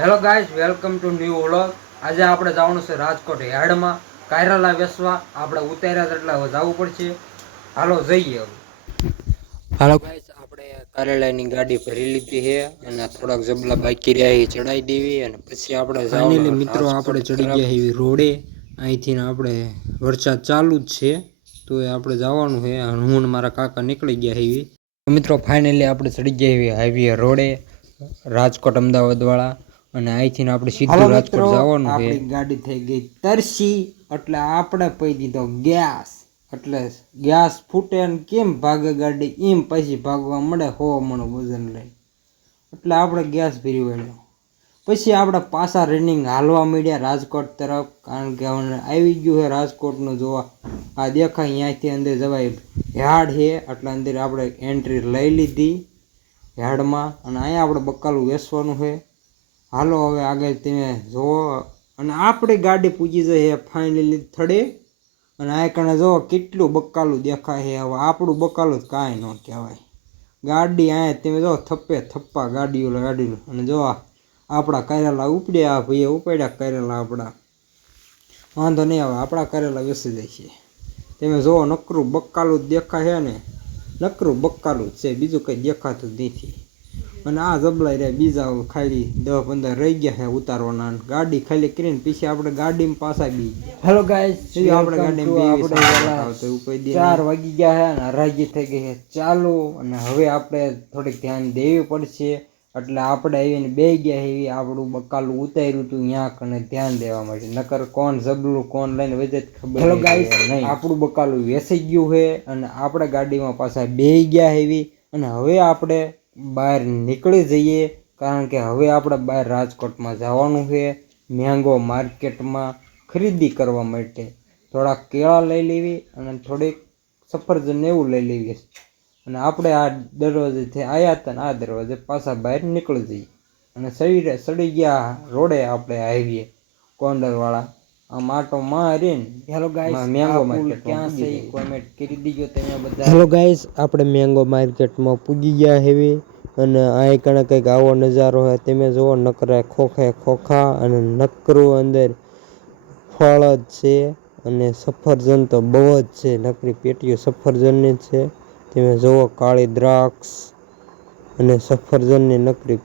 Hello guys, welcome to new vlog. આજે આપણે જવાનું છે રાજકોટ યાર્ડમાં કાયરાલા વેચવા. આપણે ઉતાર્યા એટલે હવે જવું પડશે. હાલો જઈએ હવે. હાલો ગાઈસ, આપણે કારેલાની ગાડી ભરી લીધી છે અને થોડાક જબલા બાકી રહ્યા એ ચડાવી દેવી અને પછી આપણે ફાઇનલી મિત્રો આપણે ચડી ગયા એવી રોડે. અહીંથી આપણે વરસાદ ચાલુ જ છે તો એ આપણે જવાનું છે. હું મારા કાકા નીકળી ગયા એવી મિત્રો. ફાઇનલી આપણે ચડી ગયા એવી હાઈવે રોડે, રાજકોટ અમદાવાદ વાળા. અને અહીંથી આપણે સીધું રાજકોટ જવાનું છે. આપણી ગાડી થઈ ગઈ તરસી એટલે આપણે પી દીધો ગેસ. એટલે ગેસ ફૂટે ને કેમ ભાગે ગાડી એમ પછી ભાગવા મળે 100 મણ વજન લઈ. એટલે આપણે ગેસ ભરી વળ્યો. પછી આપણે પાછા રનિંગ હાલવા માંડ્યા રાજકોટ તરફ. કારણ કે આવી ગયું છે રાજકોટનું જોવા. આ દેખાય અહીંયાથી અંદર જવાય યાર્ડ છે એટલે અંદર આપણે એન્ટ્રી લઈ લીધી યાર્ડમાં. અને અહીંયા આપણે બકાલું વેચવાનું છે. હાલો હવે આગળ તમે જુઓ. અને આપણી ગાડી પૂજી જાય ફાઇનલી થડે. અને આ કણે જુઓ કેટલું બકાલું દેખાય છે. હવે આપણું બકાલું કાંઈ ન કહેવાય. ગાડી અહીંયા તમે જો થપ્પે થપ્પા ગાડીઓ. અને જો આપણા કારેલા ઉપડ્યા. ભાઈએ ઉપાડ્યા કારેલા આપણા. વાંધો નહીં આવે, આપણા કારેલા વેચી જાય છે. તમે જુઓ નકરું બકાલું જ દેખાય છે ને. નકરું બકાલું જ છે, બીજું કંઈ દેખાતું જ નથી. અને આ જબલાઈ રહ્યા બીજા ખાલી 10-15 રહી ગયા છે ઉતારવાના. ગાડી ખાલી કરીને પછી આપણે ગાડીમાં પાછા બી ગયા. હેલો ગાઈસ, આપણે ગાડીમાં 4 વાગી ગયા છે અને હરાજી થઈ ગઈ છે ચાલુ. અને હવે આપણે થોડીક ધ્યાન દેવી પડશે. એટલે આપણે આવીને બે ગયા એવી આપણું બકાલું ઉતાર્યું હતું ત્યાં કને ધ્યાન દેવા માટે. નકર કોણ જબલું કોણ લઈને વજે ખબર. હેલો ગાઈસ, આપણું બકાલું વેચાઈ ગયું છે અને આપણે ગાડીમાં પાછા બે ગયા એવી. અને હવે આપણે બહાર નીકળી જઈએ. કારણ કે હવે આપણે બહાર રાજકોટમાં જવાનું છે મેંગો માર્કેટમાં ખરીદી કરવા માટે. થોડાક કેળા લઈ લેવી અને થોડીક સફરજન એવું લઈ લેવી. અને આપણે આ દરવાજેથી આવ્યા હતા ને આ દરવાજે પાછા બહાર નીકળી જઈએ. અને સડી ગયા રોડે આપણે હાઈવે કોંડરવાળા. આમ આટો મારીને હેલો ગાઈસ મેંગો માર્કેટ ક્યાં છે કોમેન્ટ કરી દીજો તમે બધા. હેલો ગાઈસ, આપણે મેંગો માર્કેટમાં પૂજી ગયા હેવી. અને આ કણે કંઈક આવો નજારો હોય તમે જુઓ. નકરા ખોખા અને નકરું અંદર ફળ જ છે. અને સફરજન તો બહુ જ છે. નકરી પેટીઓ સફરજનની જ છે. તમે જુઓ કાળી દ્રાક્ષ અને સફરજનની નકરી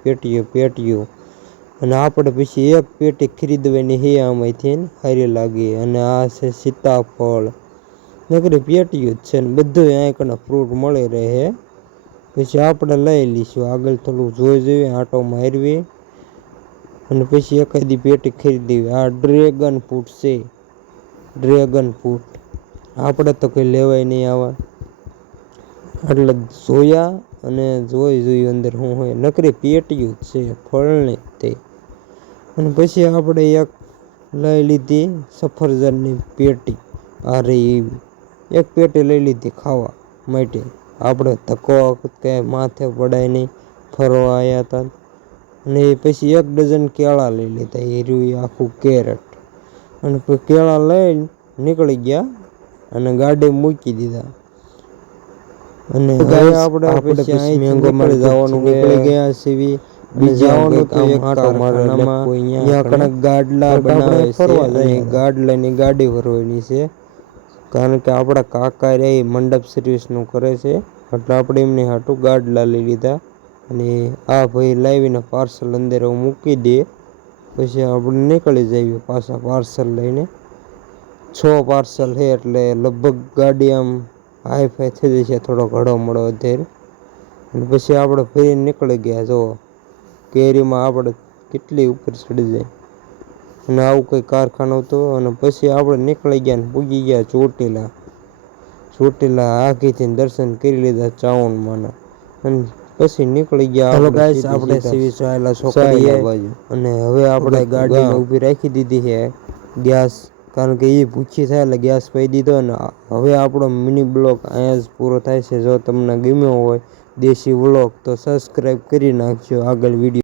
પેટીઓ. અને આપણે પછી એક પેટી ખરીદવાની છે આમાંથી સારી લાગી. અને આ છે સીતાફળ. નકરી પેટીઓ જ છે ને બધું અહીં કને ફ્રૂટ મળી રહે. પછી આપણે લઈ લઈશું. આગળ થોડું જોઈ જોઈએ, આટો મારવી અને પછી એકાદી પેટી ખરીદવી. આ ડ્રેગન ફ્રૂટ છે, ડ્રેગન ફ્રૂટ. આપણે તો કંઈ લેવાય નહીં આવા. એટલે જોયા અને જોયું અંદર શું હોય. નકરી પેટીઓ જ છે ફળની તે. અને પછી આપણે એક લઈ લીધી સફરજનની પેટી. આ રહી એવી એક પેટી લઈ લીધી ખાવા માટે. આપણે ધક્કો કે માથે પડાય નહીં, ફરવા આવ્યા હતા. અને પછી 1 ડઝન કેળા લઈ લીધા. એ રહ્યું આખું કેરેટ. અને પછી કેળા લઈને નીકળી ગયા અને ગાડી મૂકી દીધા. અને આપણે પછી મેંગો માર્કેટ જવાનું નીકળી ગયા સીવી. જવાનું તો એક કારખાનામાં ત્યાં કણક ગાડલા બનાવે ફરવા જાય. ગાડલાની ગાડી ભરવાની છે. કારણ કે આપણા કાકા રે મંડપ સર્વિસનું કરે છે. એટલે આપણે એમની હાટું ગાડલા લઈ લીધા. અને આ ભાઈ લાવીને પાર્સલ અંદર મૂકી દે. પછી આપણે નીકળી જઈએ પાછા પાર્સલ લઈને. 6 પાર્સલ છે એટલે લગભગ ગાડી આમ હાઈફાઈ થઈ જશે. થોડો ઘડો મળો અત્યારે. અને પછી આપણે ફરીને નીકળી ગયા. જો કેરીમાં આપણે કેટલી ઉપર ચડી જાય. અને આવું કંઈ કારખાનું હતું. અને પછી આપણે નીકળી ગયા ને પૂગી ગયા ચોટીલા આગીથી દર્શન કરી લીધા ચાવણમાંના. અને પછી નીકળી ગયા. હેલો ગાઈસ, આપણે સીવી ચાયેલા છોકરીએ. અને હવે આપણે ગાડીને ઊભી રાખી દીધી છે ગેસ. કારણ કે એ ભૂખી થાય એટલે ગેસ પાઈ દીધો. ને હવે આપણો મિની બ્લોગ અહીંયા જ પૂરો થાય છે. જો તમને ગમ્યો હોય દેશી વ્લોગ તો સબસ્ક્રાઈબ કરી નાખજો. આગળ વિડીયો